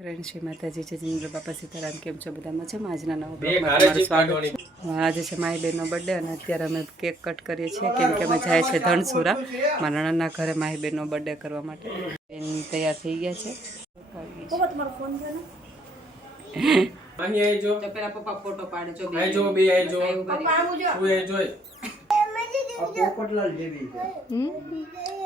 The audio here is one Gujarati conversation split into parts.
ફ્રેન્ડ શ્રી માતાજી છે જિંદ્ર બાપા સીતારામ કેમ છો બધા મજા માં આજના નવો સ્વાગત આજે છે માય બેનનો બર્થડે અને અત્યારે અમે કેક કટ કરીએ છીએ કેમ કે અમે જાય છે ધણસુરા મારા નાના ઘરે માય બેનનો બર્થડે કરવા માટે બેન તૈયાર થઈ ગયા છે પોપટલાલ જેવી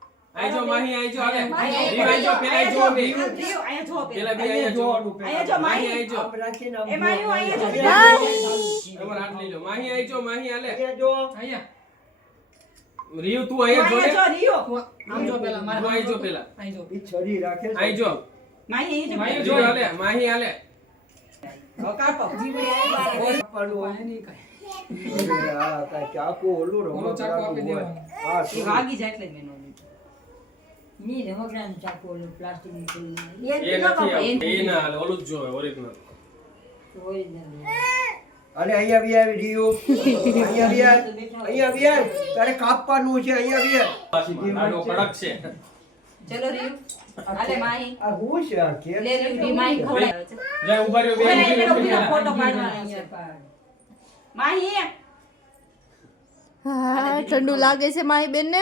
આઈ જો માહી આઈ જો આલે માહી આઈ જો પેલા જો બીરુ આયા જો પેલા બી આયા જો આયા જો માહી આઈ જો એ માહી આયા જો માહી એમાં હાથ લઈ લો માહી આઈ જો માહી આલે આયા જો આયા રીયુ તું આયા જો આયા જો રીયુ આમ જો પેલા મારા આઈ જો પેલા આઈ જો બી છરી રાખે છે આઈ જો માહી આઈ જો માહી જો આલે માહી આલે ઓકા પક જીવડે આયા પડું હોય નહીં કઈ આ કાકો ઓલું રો ઓલો ચાકો આપી દેવા હા શું આગી જાય એટલે મેનો નીચે અહીંયા આવી અહીંયા અહીંયા કાપવાનું છે અહીંયા બી કડક છે ચલો ઠંડુ લાગે છે માહી બેન ને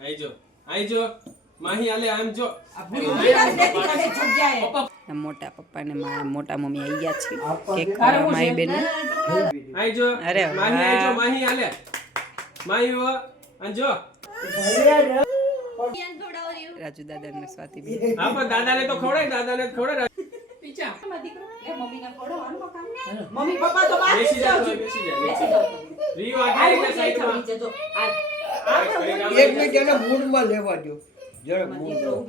મોટા પપ્પા ને મારા મોટા મમ્મી આવી ગયા છે કેક માહી બેન આવજો અરે માહી માહી આલે માહી ઓ રાજુ દાદા ને સ્વાતિ હા પણ દાદા ને તો ખવડાય દાદા ને ખવડે પીચા મમ્મી મમ્મી પપ્પા તો આ એકને જેને મૂડમાં લેવા દો જરા મૂડ લો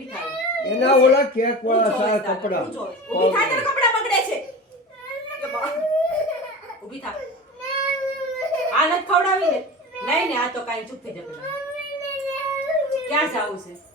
એના ઓલા કેક વાળા કપડા ઉભી થાય કપડા બગડે છે ઉભી થા આ નથ ખવડાવીને નહીં ને આ તો કાઈ ચૂપ થઈ જશે ક્યાં જવું છે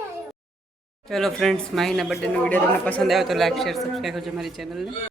ಹಲೋ ಫ್ರೆಂಡ್ಸ್ ಮಾಹಿ ಬಡ್ಡೆ ವೀಡಿಯೋ ತುಂಬ ಆಯ್ತು ಲೈಕ್ ಶೇರ್ ಮಾರಿ ಚೆನಲ್